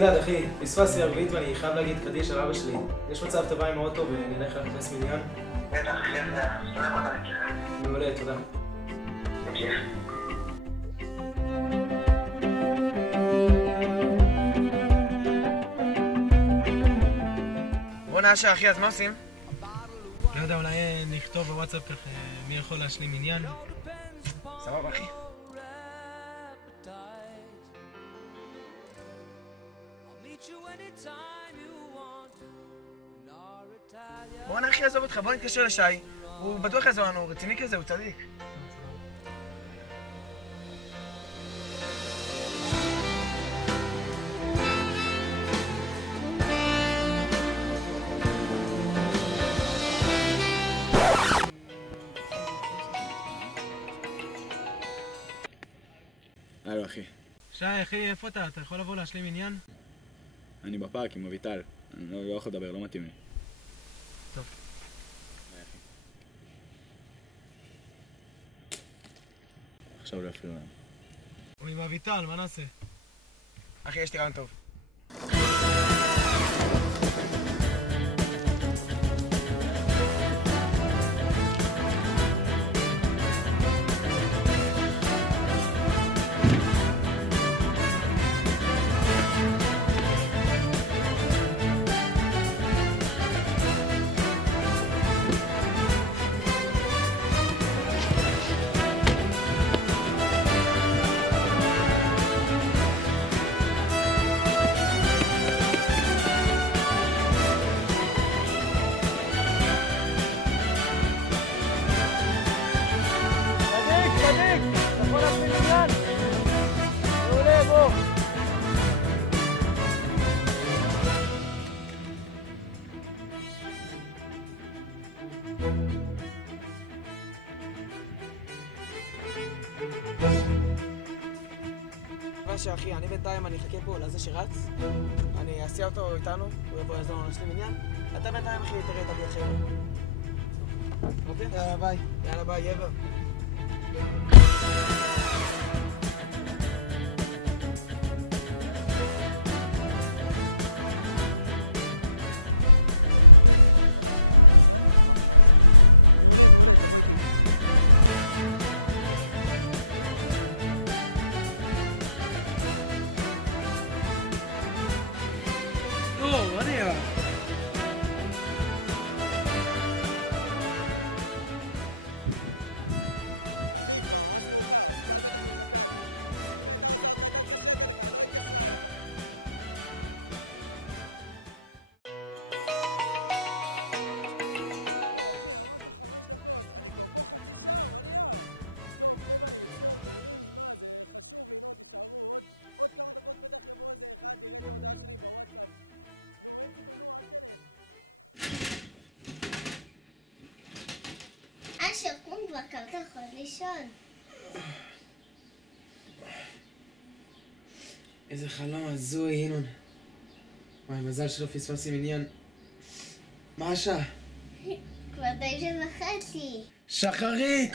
גלעד, אחי, פספסתי הרביעית ואני חייב להגיד קדיש על אבא שלי. יש מצב תבוא עם האוטו ונלך להכנס מניין? בטח, אחי, זה סולם אותה נקרא. מעולה, תודה. תמשיך. בוא נאשר, אחי, אז מה עושים? לא יודע, אולי נכתוב בוואטסאפ ככה מי יכול להשלים עניין? סבבה, אחי. בוא נאחי, עזוב אותך, בוא נתקשר לשי. הוא בטוח יעזור לנו, הוא רציני כזה, הוא צדיק. הלו אחי. שי, אחי, איפה אתה? אתה יכול לבוא להשלים עניין? אני בפארק עם אביטל. אני לא יכול לדבר, לא מתאים לי. טוב. ביי אחי. עכשיו לא יפריעו להם. הוא עם אביטל, מה נעשה? אחי, יש לי רעיון טוב. אחי, אני בינתיים, אני אחכה פה לזה שרץ. אני אסיע אותו איתנו, הוא יבוא לעזור לנו להשלים עניין. אתה בינתיים, אחי, תראה את הדרך שלו. אוקיי? יאללה, ביי. יאללה, ביי, גבר. אשר, קום כבר, אתה יכול לישון. איזה חלום הזוי, ינון. וואי, מזל שלא פספסתי עניין. מה השעה? כבר 9:30. שחרית!